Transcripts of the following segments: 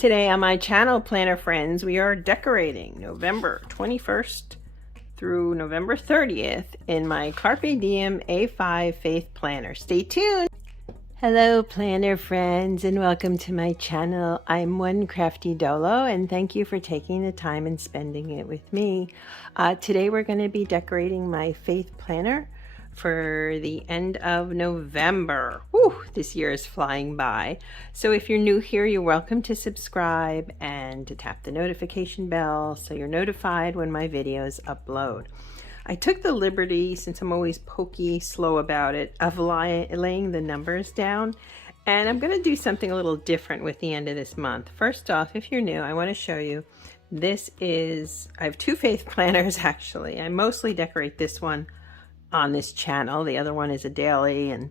Today on my channel, Planner Friends, we are decorating November 21st through November 30th in my Carpe Diem A5 Faith Planner. Stay tuned! Hello Planner Friends and welcome to my channel. I'm One Crafty Dolo and thank you for taking the time and spending it with me. Today we're going to be decorating my Faith Planner for the end of November. Whew, this year is flying by. So if you're new here, you're welcome to subscribe and to tap the notification bell so you're notified when my videos upload. I took the liberty, since I'm always slow about it, of laying the numbers down, and I'm going to do something a little different with the end of this month. First off, if you're new, I want to show you, I have two Faith Planners actually. I mostly decorate this one on this channel. The other one is a daily and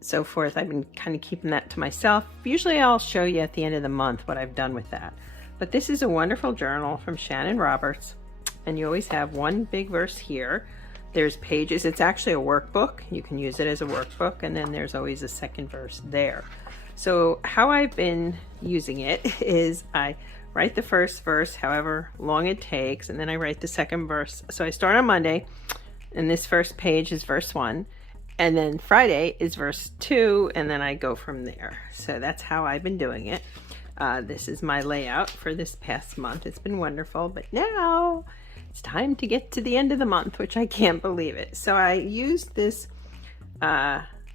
so forth. I've been kind of keeping that to myself. Usually I'll show you at the end of the month what I've done with that. But this is a wonderful journal from Shannon Roberts, and you always have one big verse here. There's pages. It's actually a workbook. You can use it as a workbook, and then there's always a second verse there. So how I've been using it is I write the first verse, however long it takes, and then I write the second verse. So I start on Monday, and this first page is verse 1, and then Friday is verse 2, and then I go from there. So that's how I've been doing it. This is my layout for this past month. It's been wonderful, but now it's time to get to the end of the month, which I can't believe it. So I used this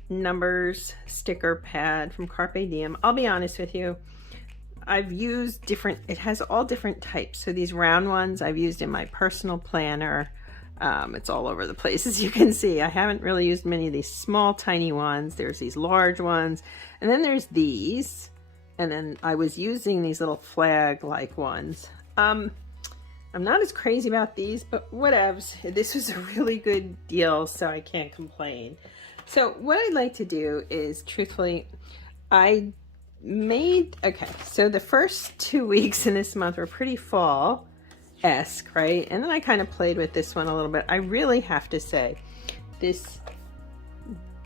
numbers sticker pad from Carpe Diem. I'll be honest with you, I've used it has all different types. So these round ones I've used in my personal planner. It's all over the place, as you can see. I haven't really used many of these small tiny ones. There's these large ones, and then there's these, and then I was using these little flag like ones. I'm not as crazy about these, but whatevs. This was a really good deal, so I can't complain. So what I'd like to do is, truthfully, so the first 2 weeks in this month were pretty fall-esque, right? And then I kind of played with this one a little bit. I really have to say, this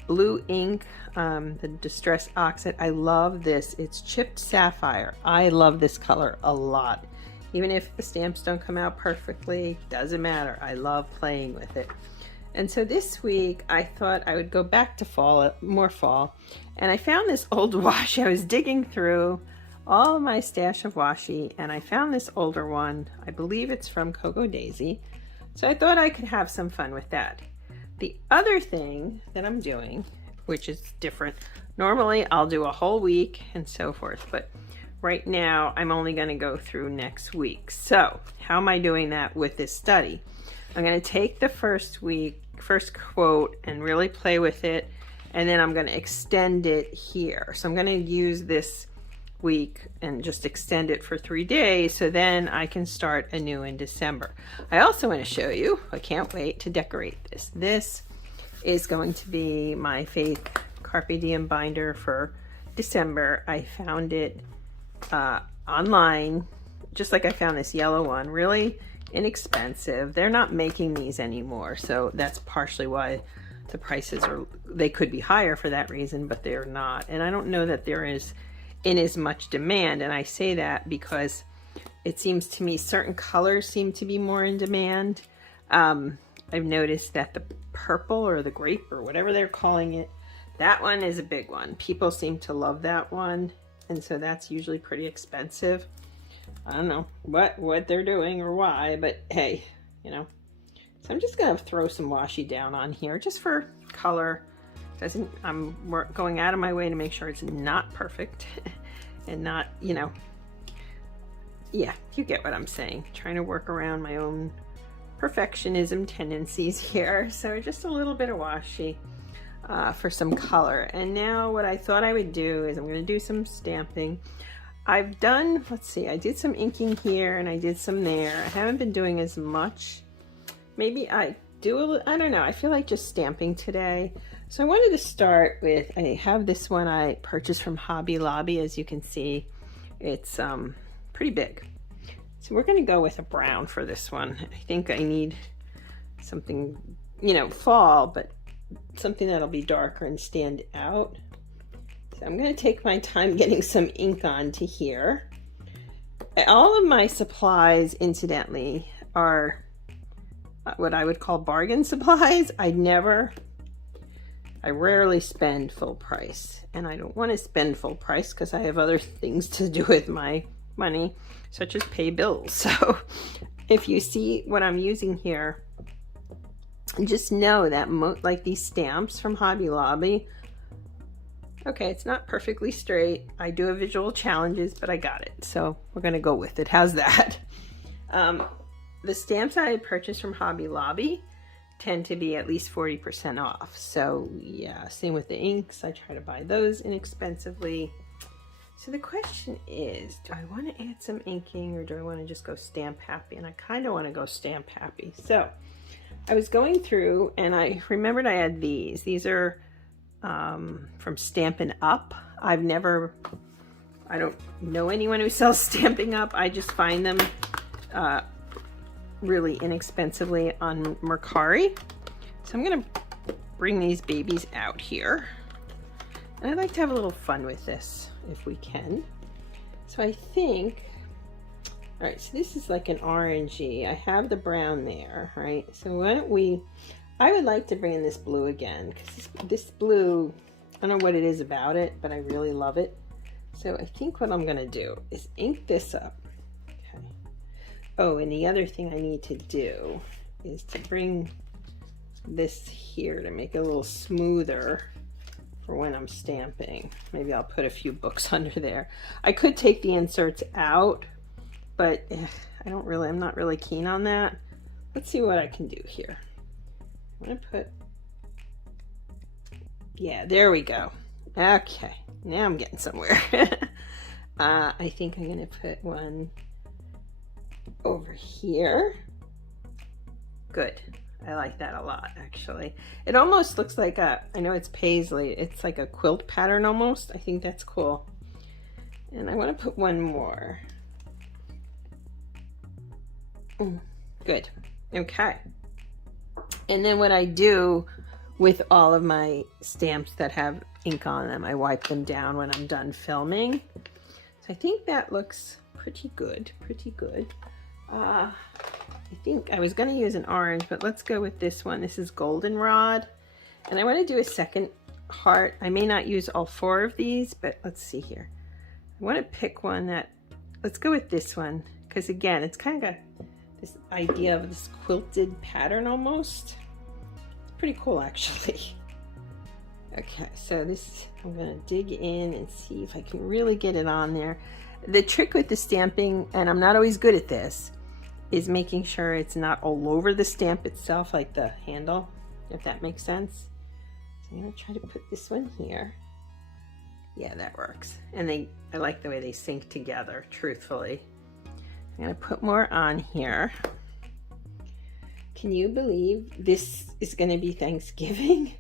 blue ink, the Distress Oxide, I love this. It's chipped sapphire. I love this color a lot. Even if the stamps don't come out perfectly, doesn't matter. I love playing with it. And so this week I thought I would go back to more fall, and I found this old washi. I was digging through all of my stash of washi, and I found this older one. I believe it's from Coco Daisy. So I thought I could have some fun with that. The other thing that I'm doing, which is different, normally I'll do a whole week and so forth, but right now I'm only going to go through next week. So how am I doing that with this study? I'm going to take the first quote and really play with it, and then I'm going to extend it here. So I'm going to use this week and just extend it for 3 days, so then I can start anew in December. I also want to show you, I can't wait to decorate this. This is going to be my Faith Carpe Diem binder for December. I found it online, just like I found this yellow one, really inexpensive. They're not making these anymore, so that's partially why the prices they could be higher for that reason, but they're not. And I don't know that there is in as much demand, and I say that because it seems to me certain colors seem to be more in demand. I've noticed that the purple or the grape or whatever they're calling it, that one is a big one. People seem to love that one, and so that's usually pretty expensive. I don't know what they're doing or why, but hey, you know. So I'm just gonna throw some washi down on here just for color. I'm going out of my way to make sure it's not perfect and not, you know, yeah, you get what I'm saying. Trying to work around my own perfectionism tendencies here. So just a little bit of washi for some color. And now what I thought I would do is I'm going to do some stamping. I've done, let's see, I did some inking here and I did some there. I haven't been doing as much. Maybe I do I don't know. I feel like just stamping today. So I wanted to start with, I have this one I purchased from Hobby Lobby. As you can see, it's pretty big. So we're going to go with a brown for this one. I think I need something, you know, fall, but something that'll be darker and stand out. So I'm going to take my time getting some ink onto here. all of my supplies, incidentally, are what I would call bargain supplies. I rarely spend full price, and I don't want to spend full price because I have other things to do with my money, such as pay bills. So if you see what I'm using here, just know that like these stamps from Hobby Lobby, okay, it's not perfectly straight. I do have visual challenges, but I got it. So we're going to go with it. How's that? The stamps I purchased from Hobby Lobby tend to be at least 40% off. So yeah, same with the inks. I try to buy those inexpensively. So the question is, do I want to add some inking or do I want to just go stamp happy? And I kind of want to go stamp happy. So I was going through and I remembered I had these. These are from Stampin' Up. I don't know anyone who sells Stampin' Up. I just find them really inexpensively on Mercari. So I'm gonna bring these babies out here. And I'd like to have a little fun with this if we can. So I think, all right, so this is like an orangey. I have the brown there, right? So why don't I would like to bring in this blue again, because this blue, I don't know what it is about it, but I really love it. So I think what I'm gonna do is ink this up. Okay. Oh, and the other thing I need to do is to bring this here to make it a little smoother for when I'm stamping. Maybe I'll put a few books under there. I could take the inserts out, but I'm not really keen on that. Let's see what I can do here. I'm gonna put, yeah, there we go. Okay, now I'm getting somewhere. I think I'm gonna put one over here. Good. I like that a lot, actually. It almost looks like I know it's paisley, it's like a quilt pattern almost. I think that's cool. And I want to put one more. Good. Okay. And then what I do with all of my stamps that have ink on them, I wipe them down when I'm done filming. So I think that looks pretty good, pretty good. I think I was going to use an orange, but let's go with this one. This is Goldenrod. And I want to do a second heart. I may not use all 4 of these, but let's see here. I want to pick one let's go with this one, because again, it's kind of got this idea of this quilted pattern almost. It's pretty cool, actually. Okay, so I'm going to dig in and see if I can really get it on there. The trick with the stamping, and I'm not always good at this, is making sure it's not all over the stamp itself, like the handle, if that makes sense. So I'm going to try to put this one here. Yeah, that works. And I like the way they sync together, truthfully. I'm going to put more on here. Can you believe this is going to be Thanksgiving?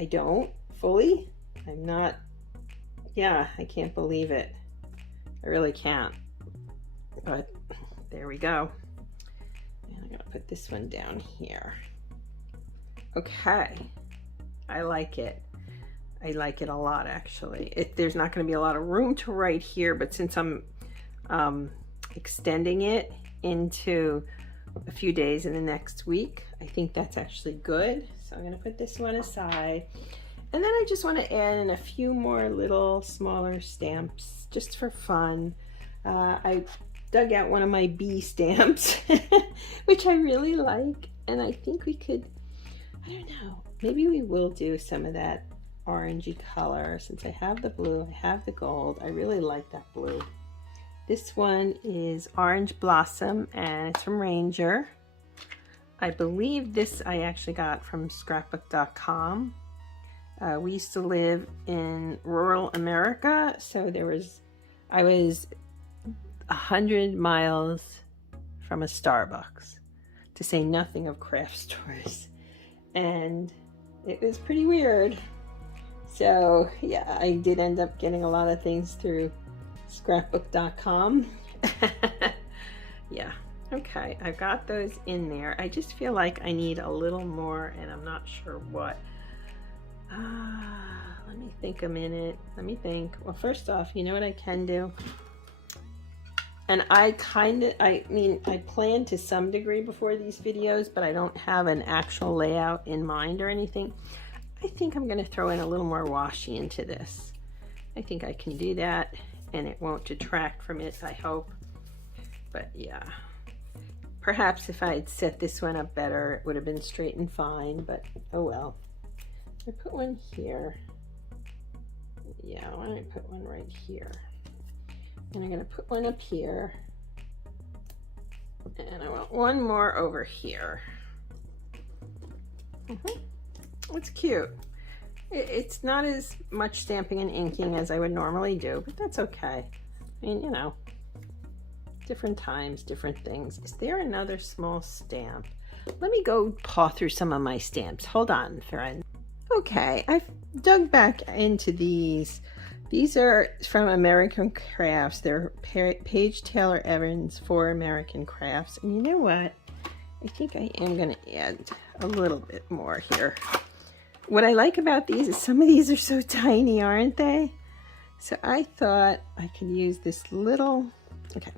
I don't fully. I'm not. Yeah, I can't believe it. I really can't. But there we go. And I'm going to put this one down here. Okay. I like it. I like it a lot, actually. There's not going to be a lot of room to write here, but since I'm extending it into a few days in the next week, I think that's actually good. So I'm going to put this one aside. And then I just want to add in a few more little smaller stamps just for fun. I dug out one of my bee stamps, which I really like. And I think we could, I don't know, maybe we will do some of that orangey color. Since I have the blue, I have the gold. I really like that blue. This one is Orange Blossom, and it's from Ranger. I believe this I actually got from scrapbook.com. We used to live in rural America, so I was 100 miles from a Starbucks, to say nothing of craft stores. And it was pretty weird. So yeah, I did end up getting a lot of things through scrapbook.com. Yeah, okay, I've got those in there. I just feel like I need a little more, and I'm not sure what. Let me think a minute. Let me think. Well, first off, you know what I can do? And I mean, I plan to some degree before these videos, but I don't have an actual layout in mind or anything. I think I'm going to throw in a little more washi into this. I think I can do that, and it won't detract from it, I hope. But yeah, perhaps if I had set this one up better, it would have been straight and fine, but oh well. I put one here. Yeah, why don't I put one right here? And I'm going to put one up here. And I want one more over here. It's cute. It's not as much stamping and inking as I would normally do, but that's okay. I mean, you know, different times, different things. Is there another small stamp? Let me go paw through some of my stamps. Hold on, friend. Okay, I've dug back into these. These are from American Crafts. They're Paige Taylor Evans for American Crafts. And you know what? I think I am going to add a little bit more here. What I like about these is some of these are so tiny, aren't they? So I thought I could use this little... Okay,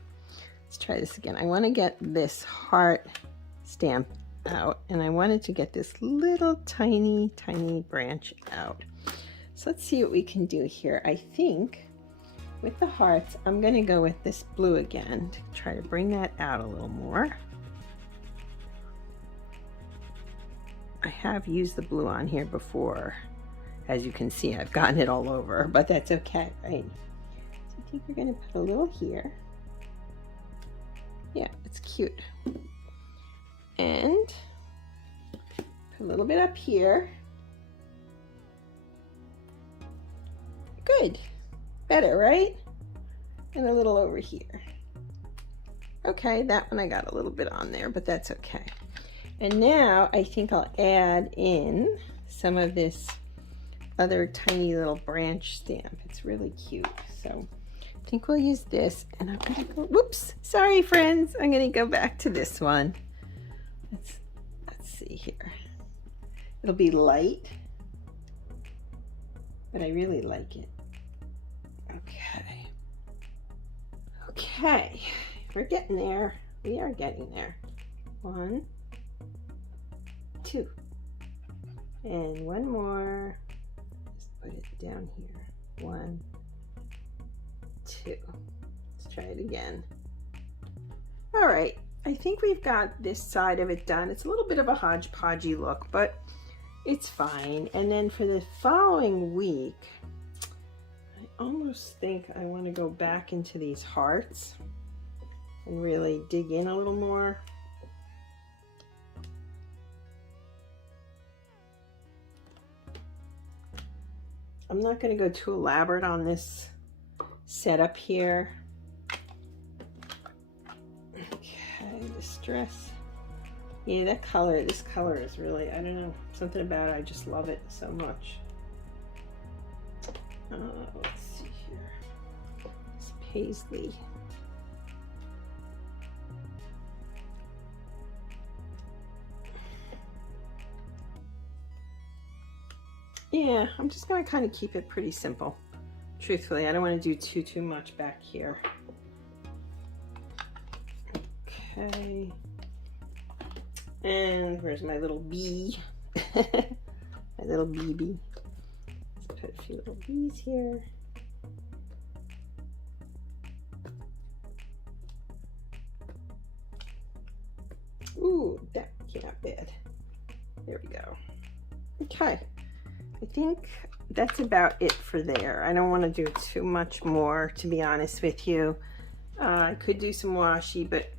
let's try this again. I want to get this heart stamp out, and I wanted to get this little tiny branch out. So let's see what we can do here. I think with the hearts, I'm going to go with this blue again to try to bring that out a little more. I have used the blue on here before. As you can see, I've gotten it all over, but that's okay, right? So I think we're going to put a little here. Yeah, it's cute. And put a little bit up here. Good. Better, right? And a little over here. Okay, that one I got a little bit on there, but that's okay. And now I think I'll add in some of this other tiny little branch stamp. It's really cute. So I think we'll use this, and I'm gonna go, whoops, sorry friends, I'm gonna go back to this one. Let's see here. It'll be light, but I really like it. Okay, we're getting there. We are getting there. 1, 2, and one more. Just put it down here. 1, 2. Let's try it again. All right, I think we've got this side of it done. It's a little bit of a hodgepodgey look, but it's fine. And then for the following week, I almost think I want to go back into these hearts and really dig in a little more. I'm not going to go too elaborate on this setup here. Okay, distress. Yeah, that color, this color is really, I don't know, something about it, I just love it so much. Let's see here. It's paisley. Yeah, I'm just going to kind of keep it pretty simple. Truthfully, I don't want to do too much back here. Okay. And where's my little bee? My little BB. Let's put a few little bees here. Ooh, that came out bad. There we go. Okay. I think that's about it for there. I don't want to do too much more, to be honest with you. I could do some washi, but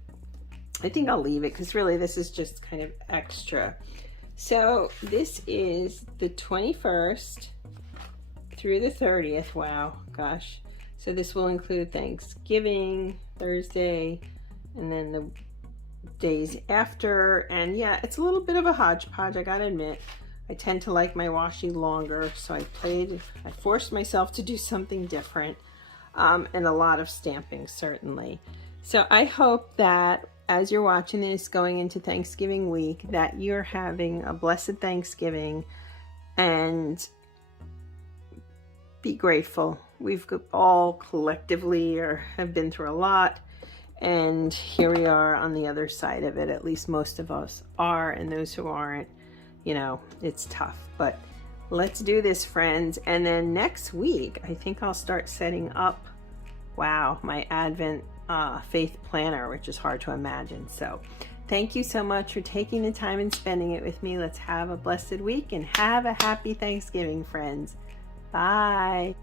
I think I'll leave it because really this is just kind of extra. So this is the 21st through the 30th. Wow, gosh. So this will include Thanksgiving, Thursday, and then the days after. And yeah, it's a little bit of a hodgepodge, I gotta admit. I tend to like my washi longer, so I forced myself to do something different, and a lot of stamping, certainly. So I hope that as you're watching this going into Thanksgiving week, that you're having a blessed Thanksgiving and be grateful. We've all collectively have been through a lot, And here we are on the other side of it. At least most of us are, and those who aren't, you know, it's tough. But let's do this, friends. And then next week, I think I'll start setting up, wow, my Advent faith planner, which is hard to imagine. So thank you so much for taking the time and spending it with me. Let's have a blessed week and have a happy Thanksgiving, friends. Bye.